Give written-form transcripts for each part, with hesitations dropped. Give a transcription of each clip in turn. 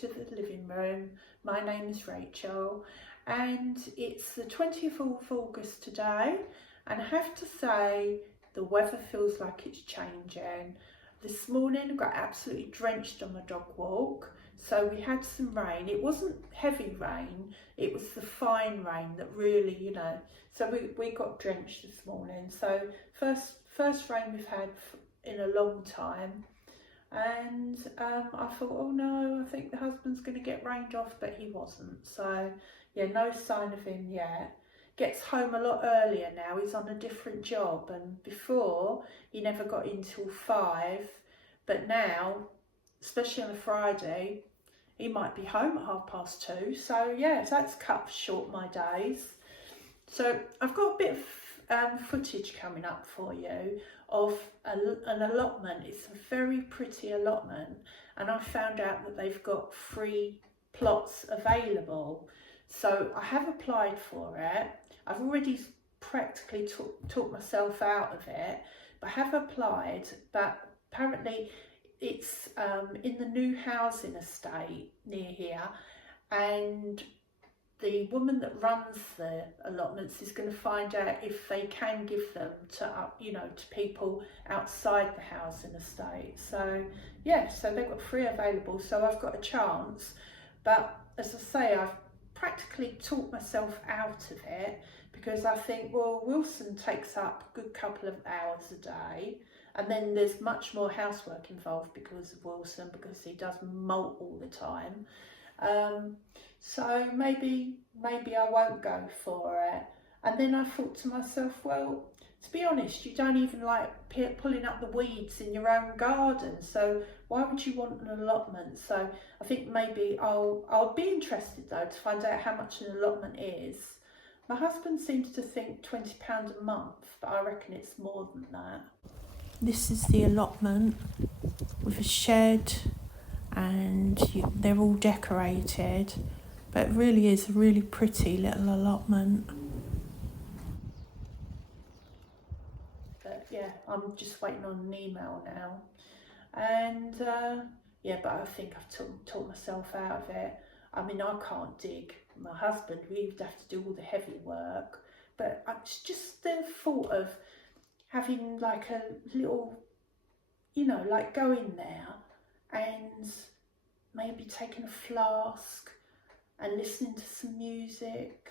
to the living room. My name is Rachel and it's the 20th of August today, and I have to say the weather feels like it's changing. This morning I got absolutely drenched on my dog walk, so we had some rain. It wasn't heavy rain, it was the fine rain that really, you know, so we got drenched this morning. So first rain we've had in a long time. And I thought, oh no, I think the husband's going to get rained off, but he wasn't. So yeah, no sign of him yet. Gets home a lot earlier now. He's on a different job, and before he never got in till 5, but now, especially on a Friday, he might be home at 2:30. So yeah, that's cut short my days. So I've got a bit of footage coming up for you of an allotment. It's a very pretty allotment, and I found out that they've got free plots available. So I have applied for it. I've already practically talked myself out of it, but I have applied. But apparently it's in the new housing estate near here, and the woman that runs the allotments is going to find out if they can give them to, you know, to people outside the housing estate. So yeah, so they've got 3 available, so I've got a chance. But as I say, I've practically talked myself out of it, because I think, well, Wilson takes up a good couple of hours a day, and then there's much more housework involved because of Wilson, because he does molt all the time. So maybe I won't go for it. And then I thought to myself, well, to be honest, you don't even like pulling up the weeds in your own garden, so why would you want an allotment? So I think maybe I'll be interested though to find out how much an allotment is. My husband seems to think £20 a month, but I reckon it's more than that. This is the allotment with a shed, and they're all decorated, but it really is a really pretty little allotment. But yeah, I'm just waiting on an email now, and yeah, but I think I've taught myself out of it. I mean, I can't dig. My husband, we would have to do all the heavy work, but it's just the thought of having like a little, you know, like go in there and maybe taking a flask and listening to some music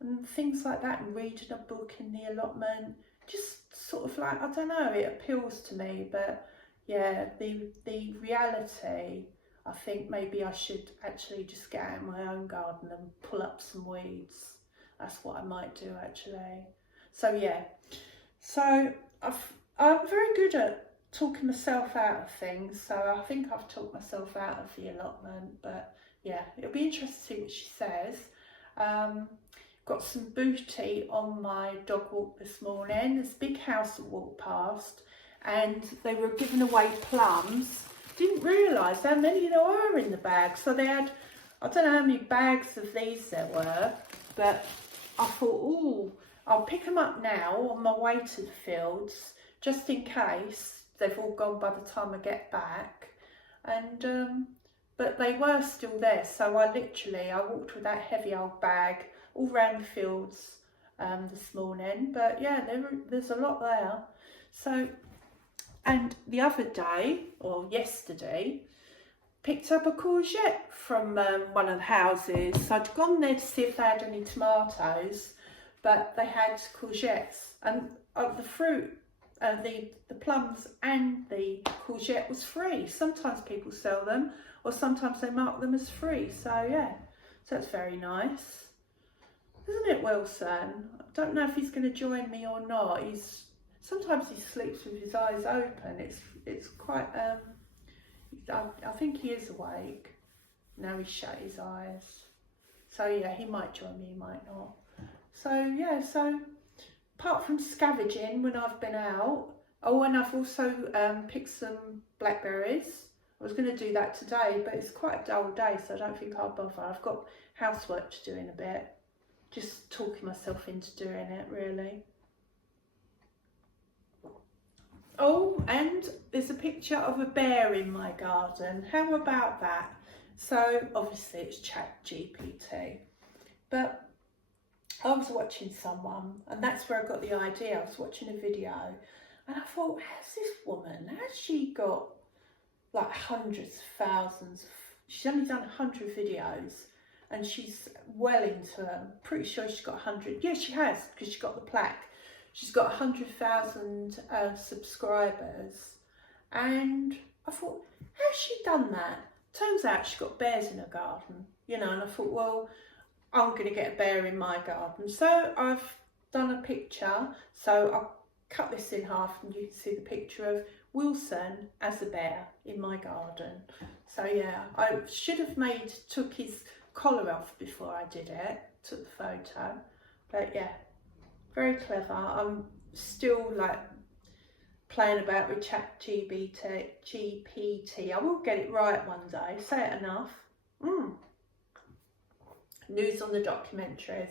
and things like that, and reading a book in the allotment. Just sort of like, I don't know, it appeals to me. But yeah, the reality, I think maybe I should actually just get out in my own garden and pull up some weeds. That's what I might do actually. So yeah, so I'm very good at talking myself out of things, so I think I've talked myself out of the allotment. But yeah, it'll be interesting to see what she says. Got some booty on my dog walk this morning. There's a big house that walked past, and they were giving away plums. Didn't realise how many there were in the bag. So they had, I don't know how many bags of these there were, but I thought, oh, I'll pick them up now on my way to the fields, just in case they've all gone by the time I get back. And but they were still there, so I walked with that heavy old bag all round the fields this morning. But yeah, there's a lot there. So, and the other day, or yesterday, picked up a courgette from one of the houses. So I'd gone there to see if they had any tomatoes, but they had courgettes, and the fruit, the plums and the courgette was free. Sometimes people sell them, or sometimes they mark them as free. So yeah, so that's very nice, isn't it, Wilson? I don't know if he's going to join me or not. Sometimes he sleeps with his eyes open. It's quite I think he is awake. Now he's shut his eyes. So yeah, he might join me, he might not. So yeah, so apart from scavenging when I've been out, oh, and I've also picked some blackberries. I was going to do that today, but it's quite a dull day, so I don't think I'll bother. I've got housework to do in a bit. Just talking myself into doing it, really. Oh, and there's a picture of a bear in my garden. How about that? So obviously it's Chat GPT. But I was watching someone, and that's where I got the idea. I was watching a video and I thought, how's this woman, how's she got like hundreds of thousands, she's only done 100 videos and she's well into them. I'm pretty sure she's got 100, yeah she has, because she got the plaque. She's got 100,000 subscribers, and I thought, how's she done that? Turns out she's got bears in her garden, you know, and I thought, well, I'm going to get a bear in my garden. So I've done a picture, so I'll cut this in half and you can see the picture of Wilson as a bear in my garden. So yeah, I should have took his collar off before I did it, took the photo. But yeah, very clever. I'm still like playing about with Chat GPT. I will get it right one day, say it enough. News on the documentaries.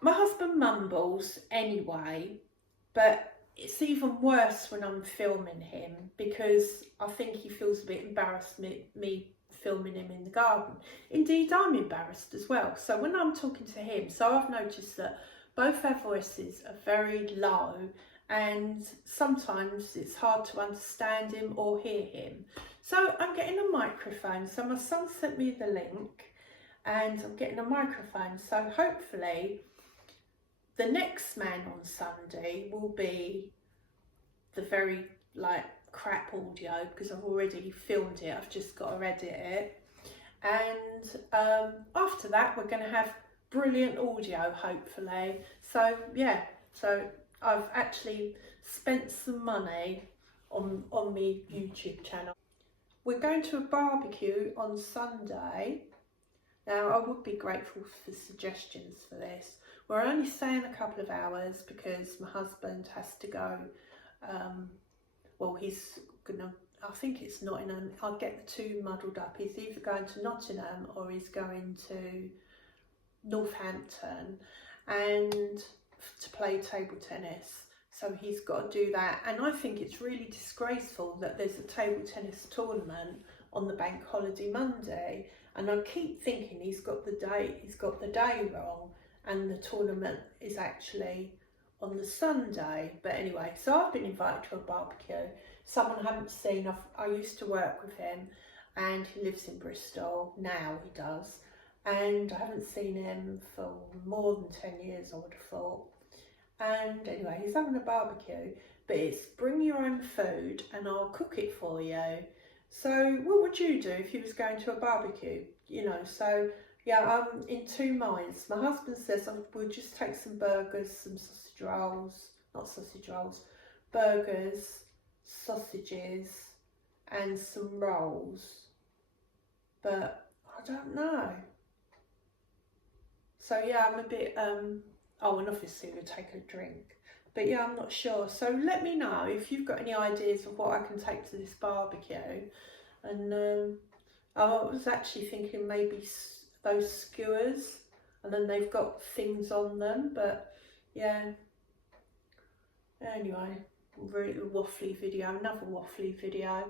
My husband mumbles anyway, but it's even worse when I'm filming him, because I think he feels a bit embarrassed me filming him in the garden. Indeed, I'm embarrassed as well. So when I'm talking to him, so I've noticed that both our voices are very low, and sometimes it's hard to understand him or hear him. So I'm getting a microphone. So my son sent me the link and I'm getting a microphone. So hopefully the next man on Sunday will be the very like crap audio, because I've already filmed it. I've just got to edit it. And after that we're going to have brilliant audio, hopefully. So yeah, so I've actually spent some money on my YouTube channel. We're going to a barbecue on Sunday. Now I would be grateful for suggestions for this. We're only staying a couple of hours because my husband has to go, well he's gonna, I think it's Nottingham, I'll get the two muddled up. He's either going to Nottingham or he's going to Northampton and to play table tennis. So he's got to do that, and I think it's really disgraceful that there's a table tennis tournament on the bank holiday Monday, and I keep thinking he's got the day wrong, and the tournament is actually on the Sunday. But anyway, so I've been invited to a barbecue. Someone I haven't seen. I used to work with him, and he lives in Bristol now. He does, and I haven't seen him for more than 10 years, I would have thought. And anyway, he's having a barbecue, but it's bring your own food and I'll cook it for you. So what would you do if you was going to a barbecue? You know, so yeah, I'm in two minds. My husband says we'll just take some burgers, some sausage rolls, not sausage rolls, burgers, sausages and some rolls. But I don't know. So yeah, I'm a bit, oh, and obviously we'll take a drink. But yeah, I'm not sure. So let me know if you've got any ideas of what I can take to this barbecue. And I was actually thinking maybe those skewers, and then they've got things on them. But yeah, anyway, really waffly video, another waffly video.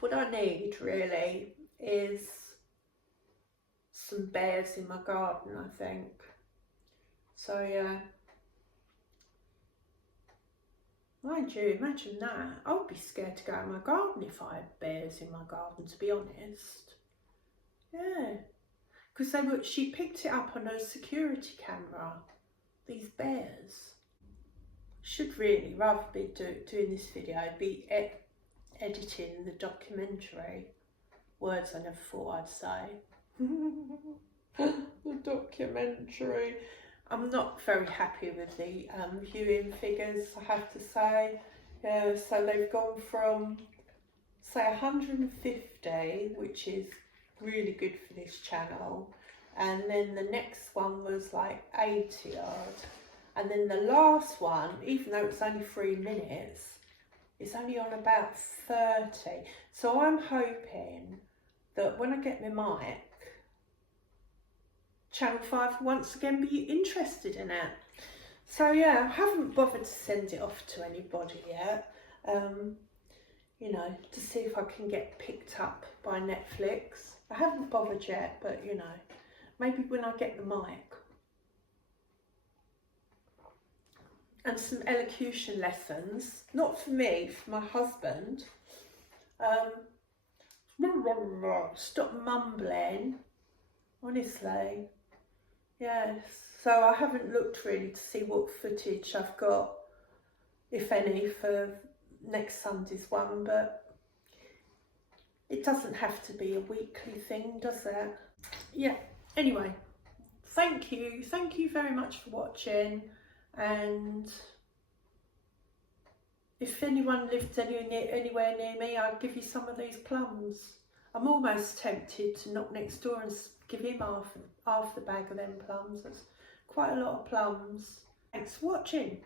What I need really is some bears in my garden, I think. So yeah, mind you, imagine that. I would be scared to go in my garden if I had bears in my garden, to be honest. Yeah, because she picked it up on a security camera, these bears. Should really, rather be doing this video, be editing the documentary. Words I never thought I'd say. The documentary. I'm not very happy with the viewing figures, I have to say. Yeah, so they've gone from, say, 150, which is really good for this channel, and then the next one was like 80 odd, and then the last one, even though it's only 3 minutes, it's only on about 30. So I'm hoping that when I get my mic, Channel 5 will once again be interested in it. So yeah, I haven't bothered to send it off to anybody yet. you know, to see if I can get picked up by Netflix. I haven't bothered yet, but you know, maybe when I get the mic. And some elocution lessons, not for me, for my husband. Stop mumbling, honestly. Yes, so I haven't looked really to see what footage I've got, if any, for next Sunday's one, but it doesn't have to be a weekly thing, does it? Yeah, anyway, thank you very much for watching, and if anyone lived anywhere near me, I'd give you some of these plums. I'm almost tempted to knock next door and give him half the bag of them plums. That's quite a lot of plums. Thanks for watching.